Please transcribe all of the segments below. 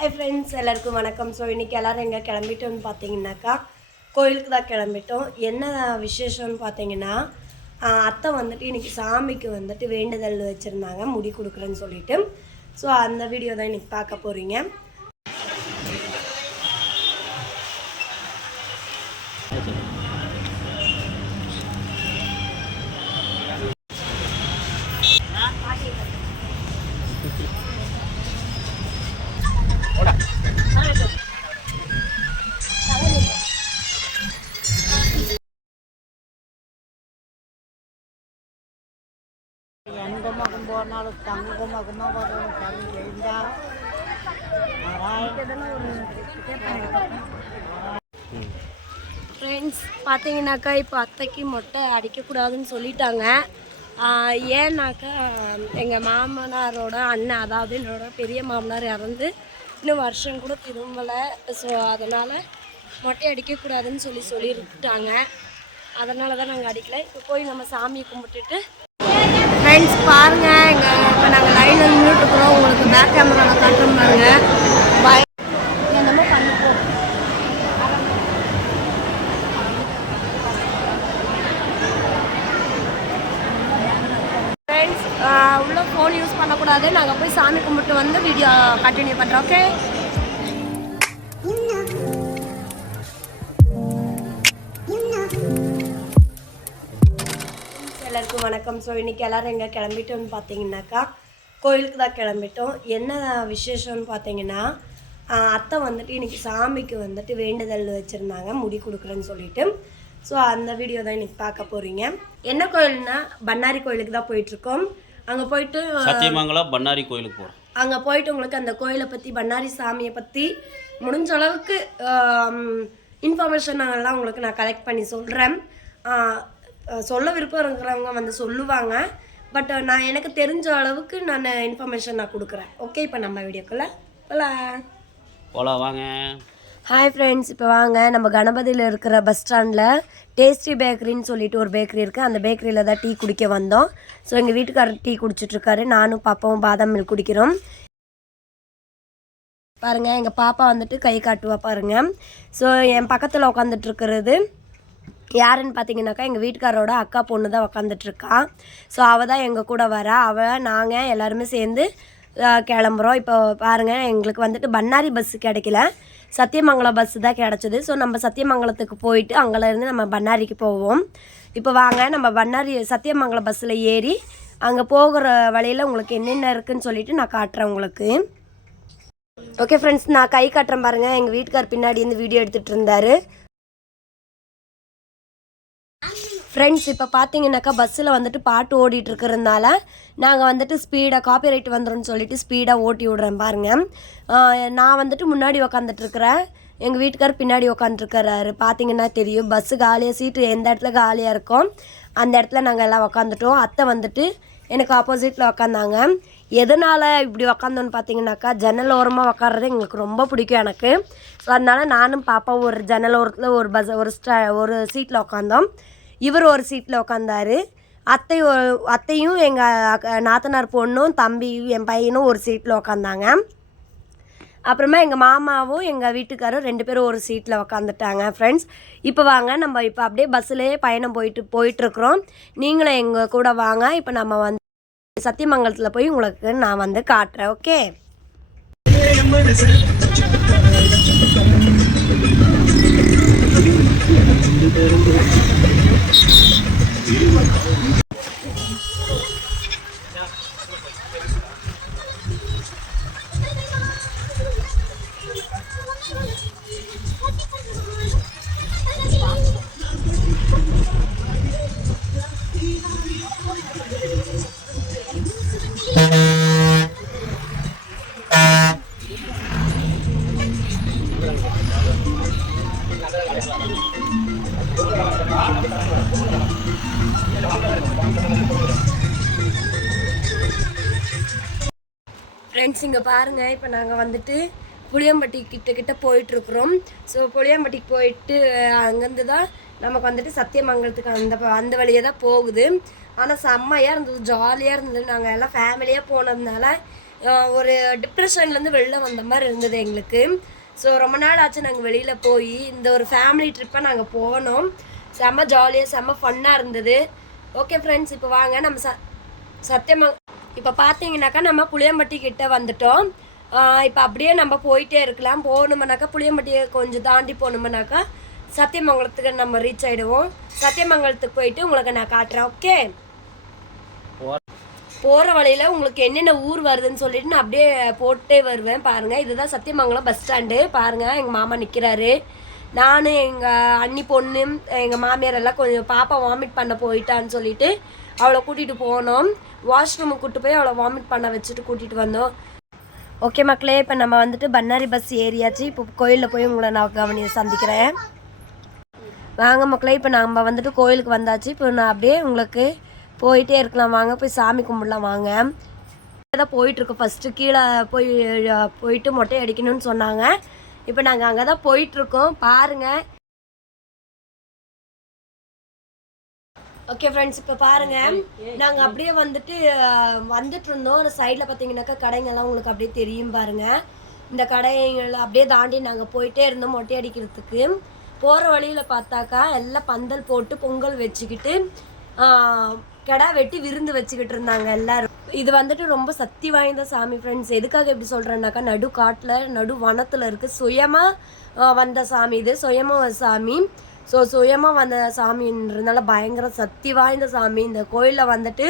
Hi friends எல்லாருக்கும் வணக்கம். So இன்றைக்கி எல்லோரும் எங்கே கிளம்பிட்டோம்னு பார்த்தீங்கன்னாக்கா கோயிலுக்கு தான் கிளம்பிட்டோம். என்ன விசேஷம்னு பார்த்தீங்கன்னா அத்தை வந்துட்டு இன்றைக்கி சாமிக்கு வந்துட்டு வேண்டுதல் வச்சுருந்தாங்க. முடி கொடுக்குறேன்னு சொல்லிட்டு. ஸோ அந்த வீடியோ தான் இன்றைக்கி பார்க்க போகிறீங்க எந்த மகம் போனாலும் தங்குமகமாக வரும் தங்க எழுந்தா ஃப்ரெண்ட்ஸ் பார்த்தீங்கன்னாக்கா இப்போ அத்தைக்கு மொட்டை அடிக்கக்கூடாதுன்னு சொல்லிட்டாங்க. ஏன்னாக்கா எங்கள் மாமனாரோட அண்ணன் அதாவது என்னோட பெரிய மாமனார் இறந்து இன்னும் வருஷம் கூட திரும்பலை. ஸோ அதனால் மொட்டை அடிக்கக்கூடாதுன்னு சொல்லி சொல்லிட்டாங்க அதனால தான் நாங்கள் அடிக்கலை. இப்போ போய் நம்ம சாமியை கும்பிட்டுட்டு பாருங்க. பாருங்கள் எங்கள் இப்போ நாங்கள் லைனில் நின்றுட்டுருக்குறோம் உங்களுக்கு பேக் கேமராவில் காட்டுறோம் பாருங்க. பய என்னமோ பண்ணிப்போம். ஃப்ரெண்ட்ஸ் உள்ள ஃபோன் யூஸ் பண்ணக்கூடாது. நாங்கள் போய் சாமி கும்பிட்டு வந்து வீடியோ கண்டினியூ பண்ணுறோம் ஓகே எல்லாருக்கும் வணக்கம். ஸோ இன்றைக்கி எல்லோரும் எங்கே கிளம்பிட்டோம்னு பார்த்தீங்கன்னாக்கா கோயிலுக்கு தான் கிளம்பிட்டோம். என்ன விசேஷம்னு பார்த்தீங்கன்னா அத்தை வந்துட்டு இன்றைக்கி சாமிக்கு வந்துட்டு வேண்டுதல் வச்சுருந்தாங்க முடி கொடுக்குறேன்னு சொல்லிட்டு. ஸோ அந்த வீடியோ தான் இன்றைக்கி பார்க்க போகிறீங்க என்ன கோயில்னா பண்ணாரி கோயிலுக்கு தான் போயிட்டுருக்கோம். அங்கே போயிட்டு சத்தியமங்கலம் பண்ணாரி கோயிலுக்கு போகிறோம் அங்கே போயிட்டு உங்களுக்கு அந்த கோயிலை பற்றி பண்ணாரி சாமியை பற்றி முடிஞ்ச அளவுக்கு இன்ஃபர்மேஷன் எல்லாம் உங்களுக்கு நான் கலெக்ட் பண்ணி சொல்கிறேன் சொல்ல விருப்பம் இருக்கிறவங்க வந்து சொல்லுவாங்க. பட் நான் எனக்கு தெரிஞ்ச அளவுக்கு நான் இன்ஃபர்மேஷன் நான் கொடுக்குறேன். ஓகே இப்போ நம்ம வீடியோக்குள்ளே போகலாம் போலாம் வாங்க. ஹாய் ஃப்ரெண்ட்ஸ் இப்போ வாங்க. நம்ம கணபதியில் இருக்கிற பஸ் ஸ்டாண்டில் டேஸ்டி பேக்கரின்னு சொல்லிட்டு ஒரு பேக்கரி இருக்குது அந்த பேக்கரியில் தான் டீ குடிக்க வந்தோம். ஸோ எங்கள் வீட்டுக்காரர் டீ குடிச்சிட்ருக்காரு. நானும் பாப்பாவும் பாதாம் மில்க் குடிக்கிறோம். பாருங்கள் எங்கள் பாப்பா வந்துட்டு கை காட்டுவா பாருங்கள் ஸோ என் பக்கத்தில் உட்காந்துட்டு இருக்கிறது யாருன்னு பார்த்தீங்கன்னாக்கா எங்கள் வீட்டுக்காரோட அக்கா பொண்ணு தான் உக்காந்துட்ருக்கா. ஸோ அவள் தான் எங்கள் கூட வரா. அவள் நாங்கள் எல்லாருமே சேர்ந்து கிளம்புறோம். இப்போ பாருங்கள் எங்களுக்கு வந்துட்டு பண்ணாரி பஸ்ஸு கிடைக்கல. சத்தியமங்கலம் பஸ்ஸு தான் கிடச்சிது. ஸோ நம்ம சத்தியமங்கலத்துக்கு போயிட்டு அங்கேருந்து நம்ம பண்ணாரிக்கு போவோம். இப்போ வாங்க நம்ம பண்ணாரி சத்தியமங்கலம் பஸ்ஸில் ஏறி அங்கே போகிற வழியில் உங்களுக்கு என்னென்ன இருக்குதுன்னு சொல்லிட்டு நான் காட்டுறேன் உங்களுக்கு. ஓகே ஃப்ரெண்ட்ஸ் நான் கை காட்டுறேன் பாருங்கள் எங்கள் வீட்டுக்கார் பின்னாடி இருந்து வீடியோ எடுத்துகிட்டு இருந்தார். ஃப்ரெண்ட்ஸ் இப்போ பார்த்தீங்கன்னாக்கா பஸ்ஸில் வந்துட்டு பாட்டு ஓடிட்டு இருக்கிறதுனால நாங்கள் வந்துட்டு ஸ்பீடாக காப்பிரைட் வந்துடும் சொல்லிட்டு ஸ்பீடாக ஓட்டி விட்றேன் பாருங்கள் நான் வந்துட்டு முன்னாடி உக்காந்துட்ருக்கிறேன் எங்கள் வீட்டுக்கார் பின்னாடி உக்காந்துருக்கிறாரு பார்த்தீங்கன்னா தெரியும் பஸ்ஸு காலியாக சீட்டு எந்த இடத்துல காலியாக இருக்கும் அந்த இடத்துல நாங்கள் எல்லாம் உக்காந்துட்டோம். அத்தை வந்துட்டு எனக்கு ஆப்போசிட்டில் உக்காந்தாங்க. எதனால் இப்படி உக்காந்தோன்னு பார்த்தீங்கன்னாக்கா ஜன்னல் ஓரமாக உக்காடுறது எங்களுக்கு ரொம்ப பிடிக்கும் எனக்கு. ஸோ அதனால் நானும் பாப்பா ஒரு ஜன்னல் ஓரத்தில் ஒரு பஸ் ஒரு ஸ்டா ஒரு சீட்டில் உக்காந்தோம். இவர் ஒரு சீட்டில் உட்காந்தாரு அத்தை அத்தையும் எங்கள் நாத்தனார் பொண்ணும் தம்பி என் பையனும் ஒரு சீட்டில் உக்காந்தாங்க. அப்புறமா எங்கள் மாமாவும் எங்கள் வீட்டுக்காரும் ரெண்டு பேரும் ஒரு சீட்டில் உக்காந்துட்டாங்க ஃப்ரெண்ட்ஸ் இப்போ வாங்க நம்ம இப்போ அப்படியே பஸ்ஸுலேயே பயணம் போயிட்டு போயிட்டுருக்குறோம். நீங்களும் எங்கள் கூட வாங்க இப்போ நம்ம வந்து சத்தியமங்கலத்தில் போய் உங்களுக்கு நான் வந்து காட்டுறேன் ஓகே Iyo. ஃப்ரெண்ட்ஸ் இங்கே பாருங்கள் இப்போ நாங்கள் வந்துட்டு புளியம்பட்டி கிட்ட கிட்ட போயிட்டுருக்குறோம். ஸோ புளியம்பட்டிக்கு போயிட்டு அங்கேருந்து தான் நமக்கு வந்துட்டு சத்தியமங்கலத்துக்கு அந்த அந்த வழியே தான் போகுது. ஆனால் செம்மையாக இருந்தது. ஜாலியாக இருந்தது. நாங்கள் எல்லாம் ஃபேமிலியாக போனதுனால ஒரு டிப்ரெஷன்லேருந்து வெளில வந்த மாதிரி இருந்தது எங்களுக்கு. ஸோ ரொம்ப நாள் ஆச்சு நாங்கள் வெளியில் போய். இந்த ஒரு ஃபேமிலி ட்ரிப்பை நாங்கள் போனோம். செம்ம ஜாலியாக செம்ம ஃபன்னாக இருந்தது. ஓகே ஃப்ரெண்ட்ஸ் இப்போ வாங்க. நம்ம ச சத்தியமங்க இப்போ பார்த்தீங்கன்னாக்கா நம்ம புளியம்பட்டி கிட்ட வந்துட்டோம். இப்போ அப்படியே நம்ம போயிட்டே இருக்கலாம். போகணுமுனாக்கா புளியம்பட்டியை கொஞ்சம் தாண்டி போகணுமுனாக்கா சத்தியமங்கலத்துக்கு நம்ம ரீச் ஆகிடுவோம் சத்தியமங்கலத்துக்கு போயிட்டு உங்களுக்கு நான் காட்டுறேன் ஓகே போகிற வழியில் உங்களுக்கு என்னென்ன ஊர் வருதுன்னு சொல்லிட்டு நான் அப்படியே போட்டே வருவேன் பாருங்கள் இதுதான் சத்தியமங்கலம் பஸ் ஸ்டாண்டு பாருங்கள் எங்கள் மாமா நிற்கிறாரு நான் எங்கள் அண்ணி பொண்ணு எங்கள் மாமியார் எல்லாம் கொஞ்சம் பாப்பா வாமிட் பண்ண போயிட்டான்னு சொல்லிட்டு அவளை கூட்டிகிட்டு போனோம் வாஷ்ரூமுக்கு கூட்டு போய் அவளை வாமிட் பண்ண வச்சுட்டு கூட்டிகிட்டு வந்தோம். ஓகே மக்களே இப்போ நம்ம வந்துட்டு பன்னாரி பஸ் ஏறியாச்சு. இப்போ கோயிலில் போய் உங்களை நான் கவனி சந்திக்கிறேன். வாங்க மக்களே இப்போ நம்ம வந்துட்டு கோயிலுக்கு வந்தாச்சு. இப்போ நான் அப்படியே உங்களுக்கு போயிட்டே இருக்கலாம். வாங்க போய் சாமி கும்பிடலாம் வாங்க. தான் போயிட்டுருக்கோம் ஃபஸ்ட்டு கீழே போய் போயிட்டு மொட்டை அடிக்கணும்னு சொன்னாங்க. இப்போ நாங்கள் அங்கே தான் போயிட்டுருக்கோம் பாருங்கள் ஓகே ஃப்ரெண்ட்ஸ் இப்போ பாருங்க. நாங்கள் அப்படியே வந்துட்டு வந்துட்டு இருந்தோம். ஒரு சைடில் பார்த்தீங்கன்னாக்கா கடைங்கெல்லாம் உங்களுக்கு அப்படியே தெரியும் பாருங்க. இந்த கடைகள் அப்படியே தாண்டி நாங்கள் போயிட்டே இருந்தோம் மொட்டை அடிக்கிறதுக்கு. போகிற வழியில் பார்த்தாக்கா எல்லாம் பந்தல் போட்டு பொங்கல் வச்சுக்கிட்டு கிடா வெட்டி விருந்து வச்சுக்கிட்டு இருந்தாங்க எல்லாரும். இது வந்துட்டு ரொம்ப சக்தி வாய்ந்த சாமி ஃப்ரெண்ட்ஸ் எதுக்காக எப்படி சொல்கிறேன்னாக்கா நடு காட்டில் நடு வனத்தில் இருக்குது சுயமாக வந்த சாமி இது சுயமாக சாமி. ஸோ சுயமாக வந்த சாமின்றதுனால பயங்கர சக்தி வாய்ந்த சாமி. இந்த கோயிலில் வந்துட்டு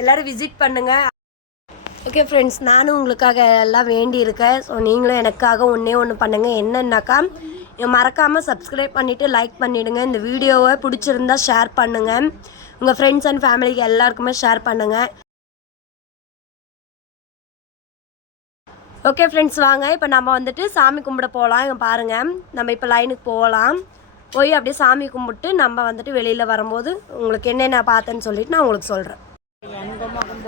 எல்லோரும் விசிட் பண்ணுங்கள் ஓகே ஃப்ரெண்ட்ஸ் நானும் உங்களுக்காக எல்லாம் வேண்டி இருக்கேன் ஸோ நீங்களும் எனக்காக ஒன்றே ஒன்று பண்ணுங்கள் என்னன்னாக்கா மறக்காமல் சப்ஸ்கிரைப் பண்ணிவிட்டு லைக் பண்ணிவிடுங்க இந்த வீடியோவை பிடிச்சிருந்தா ஷேர் பண்ணுங்கள் உங்கள் ஃப்ரெண்ட்ஸ் அண்ட் ஃபேமிலிக்கு எல்லாருக்குமே ஷேர் பண்ணுங்கள் ஓகே ஃப்ரெண்ட்ஸ் வாங்க. இப்போ நம்ம வந்துட்டு சாமி கும்பிட போகலாம் இங்கே பாருங்கள் நம்ம இப்போ லைனுக்கு போகலாம். போய் அப்படியே சாமி கும்பிட்டு நம்ம வந்துட்டு வெளியில் வரும்போது உங்களுக்கு என்னென்ன பார்த்தேன்னு சொல்லிட்டு நான் உங்களுக்கு சொல்கிறேன் எந்த பக்கம்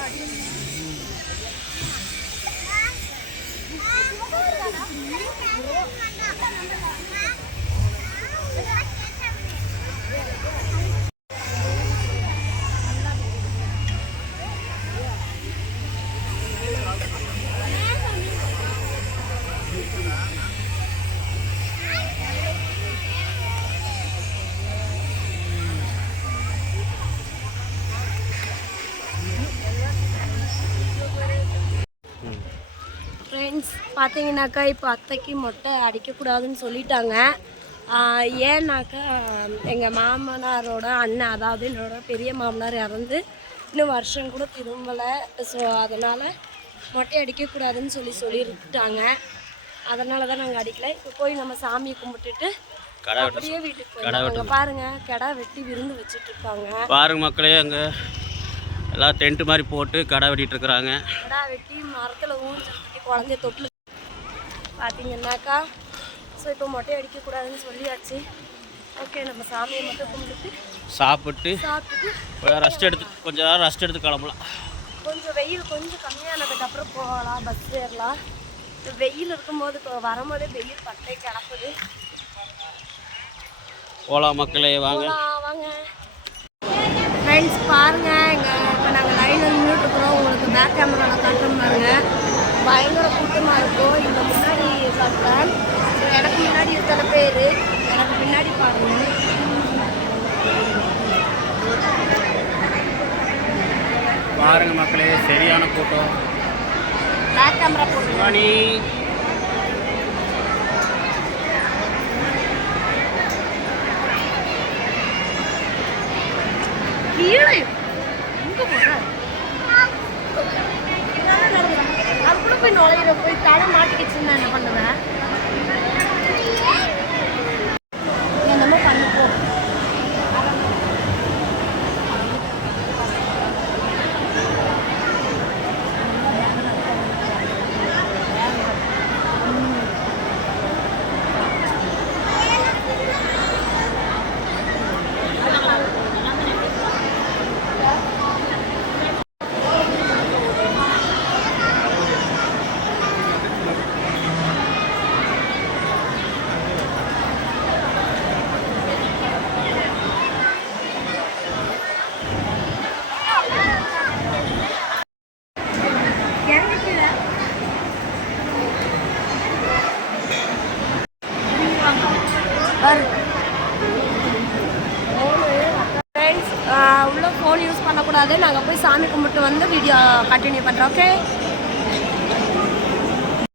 ない。பார்த்தீங்கன்னாக்கா இப்போ அத்தைக்கு மொட்டை அடிக்கக்கூடாதுன்னு சொல்லிட்டாங்க. ஏன்னாக்கா எங்கள் மாமனாரோட அண்ணன் அதாவது என்னோட பெரிய மாமனார் இறந்து இன்னும் வருஷம் கூட திரும்பலை. ஸோ அதனால் மொட்டை அடிக்கக்கூடாதுன்னு சொல்லி சொல்லிட்டாங்க அதனால தான் நாங்கள் அடிக்கல. இப்போ போய் நம்ம சாமியை கும்பிட்டுட்டு அப்படியே வீட்டுக்கு அங்கே பாருங்க கிடா வெட்டி விருந்து வச்சுட்டு இருக்காங்க பாருங்க மக்களே அங்கே எல்லாம் டென்ட் மாதிரி போட்டு கடை வெட்டிட்டு இருக்கிறாங்க. கடா வெட்டி மரத்தில் ஊஞ்சல் கட்டி குழந்தைய தொட்டில் பார்த்தீங்கன்னாக்கா. ஸோ இப்போ மொட்டை அடிக்கக்கூடாதுன்னு சொல்லியாச்சு. ஓகே நம்ம சாமியை மட்டும் கும்பிட்டுட்டு சாப்பிட்டு சாப்பிட்டுட்டு ரெஸ்ட் எடுத்து கொஞ்ச நேரம் ரெஸ்ட் எடுத்து கிளம்பலாம். கொஞ்சம் வெயில் கொஞ்சம் கம்மியானதுக்கு அப்புறம் போகலாம் பஸ் ஏறலாம். இந்த வெயில் இருக்கும்போது இப்போ வரும்போதே வெயில் பட்டை கிடப்புது போகலாம் மக்களே வாங்க. வாங்க. ஃப்ரெண்ட்ஸ் பாருங்க இங்கே இப்போ நாங்கள் லைனில் நின்றுட்டு இருக்கிறோம். உங்களுக்கு பேக் கேமராவில் காட்டுறோம் பாருங்க. பயங்கர கூட்டமாக இருக்கும் இங்கே முன்னாடி பார்க்குறேன் எனக்கு முன்னாடி இத்தனை பேர். எனக்கு பின்னாடி பாருங்க. பாருங்க மக்களே சரியான கூட்டம். பேக் கேமரா போட்டு கீழே எங்கே போகிற அதுக்குள்ள போய் நுழையிற போய் தலை மாட்டிக்கிச்சுன்னா என்ன பண்ணுவேன் என்னமோ பண்ணிப்போம் வந்து வீடியோ கண்டினியூ பண்ணுறோம் ஓகே